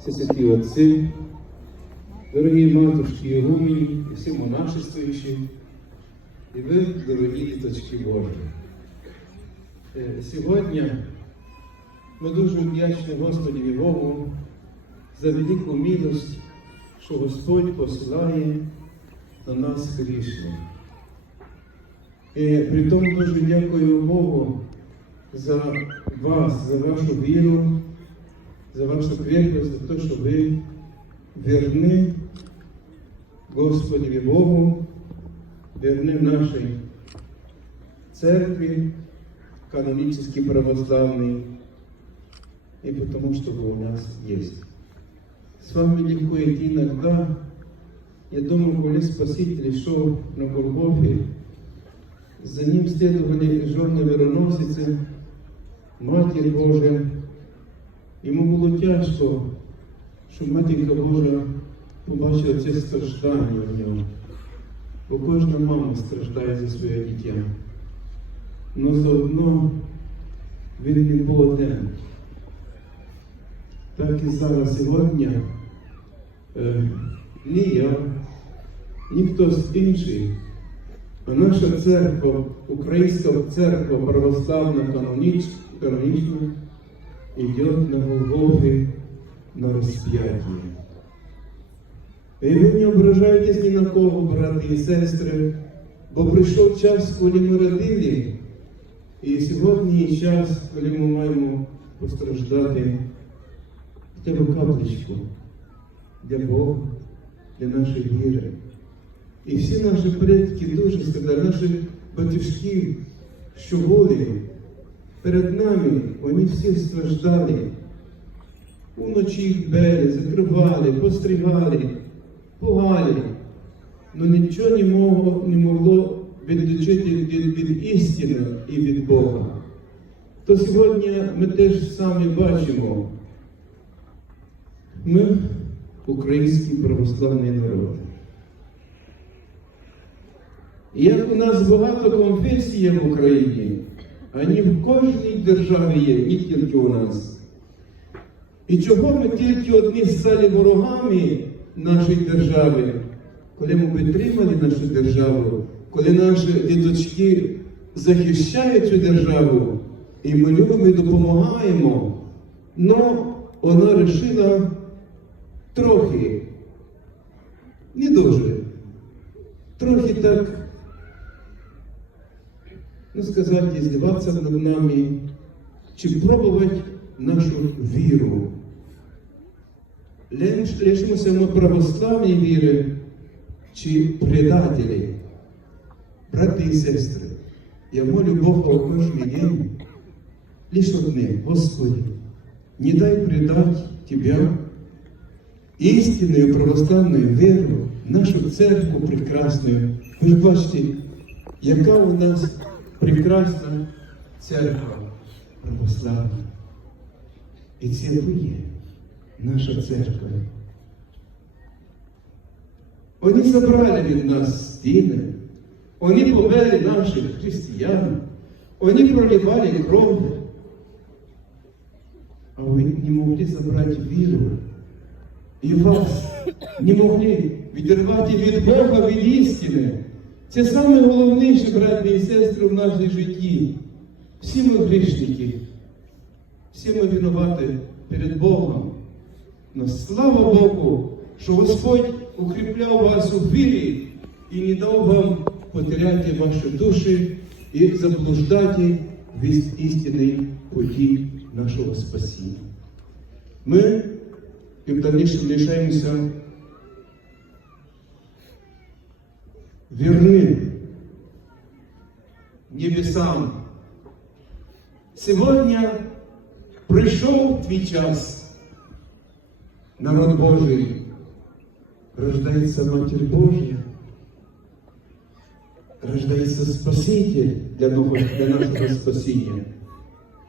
всі святі отці, дорогі матушки і гумії, і всі монашествуючі, і ви, дорогі діточки Божі. Е, Сьогодні ми дуже вдячні Господі і Богу за велику милость, що Господь посилає до нас грішних. І при тому дуже дякую Богу за вас, за вашу віру, за вашу крепость, за те, що ви вірні Господі Богу, вірні нашій церкви, канонически православной, и потому что вы у нас есть. С вами легко идти иногда. Я думаю, коли Спаситель шел на Голгофе, за ним следовали жены вероносицы, Матір Божа. Йому було тяжко, що Матінка Божа побачила це страждання в ньому. Бо кожна мама страждає за своє дитя. Но заодно він не був один. Так і зараз сьогодні е, ні я, ні хтось інший, а наша церква, Українська церква православна канонічна, йде на Голгофі на розп'яття. І ви не ображайтесь ні на кого, брати і сестри, бо прийшов час, коли ми родили, і сьогодні час, коли ми маємо постраждати хоча б капличку для Бога, для нашої віри. І всі наші предки дуже страдали, наші батюшки, що голі перед нами, вони всі страждали. Уночі їх били, закривали, постригали, пугали. Но нічого не могло, не могло відлучити від, від істини і від Бога. То сьогодні ми теж самі бачимо, ми український православний народ. Як у нас багато конфесій в Україні, вони в кожній державі є, не тільки у нас. І чого ми тільки одні стали ворогами нашої держави, коли ми підтримали нашу державу, коли наші діточки захищають цю державу, і ми любимо і допомагаємо, но вона вирішила трохи, не дуже, трохи так, ну сказати, здіватися над нами, чи пробувати нашу віру. Лиш- Лишимося ми православні віри чи предателі. Брати і сестри, я молю Бога у кожний день, лишь одне, Господи, не дай предать Тебя, истинную православную веру, нашу церкву прекрасную. Ви ж бачите, яка у нас прекрасна церква православна. І це ви є, наша церква. Вони забрали від нас стіни, вони повели наших християн, вони проливали кров, а ви не могли забрати віру. І вас не могли відірвати від Бога, від істини. Це саме головніше, браті і сестри, в нашій житті. Всі ми грішники, всі ми винуваті перед Богом. Но слава Богу, що Господь укріпляв вас у вірі і не дав вам потеряти ваші душі і заблуждати від істинної путі нашого спасіння. Ми і в дальнішому лишаємося вірні небесам. Сьогодні прийшов твій час. Народ Божий, рождається Матір Божя, рождається Спаситель для, нового, для нашого спасіння.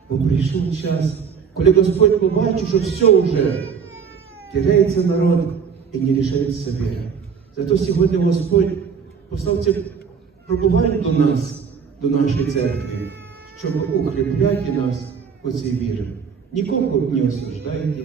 Бо прийшов час, коли Господь побачив, що все вже теряється народ і не рішається віра. Зато сьогодні Господь послав це до нас, до нашої церкви, щоб укріпляти нас у цій вірі. Нікого не осуждайте,